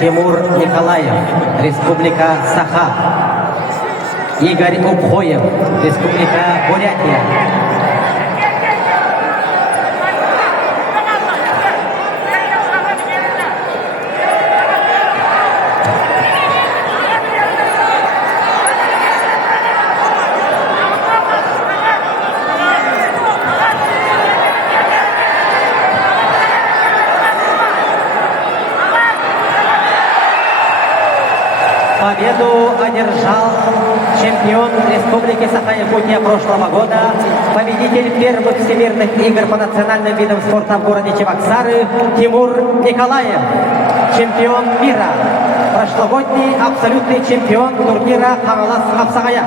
Тимур Николаев, Республика Саха. Игорь Убхоев, Республика Бурятия. Победу одержал чемпион Республики Саха-Якутия прошлого года, победитель первых всемирных игр по национальным видам спорта в городе Чебоксары Тимур Николаев, чемпион мира, прошлогодний абсолютный чемпион турнира Хамалас Хапсагая.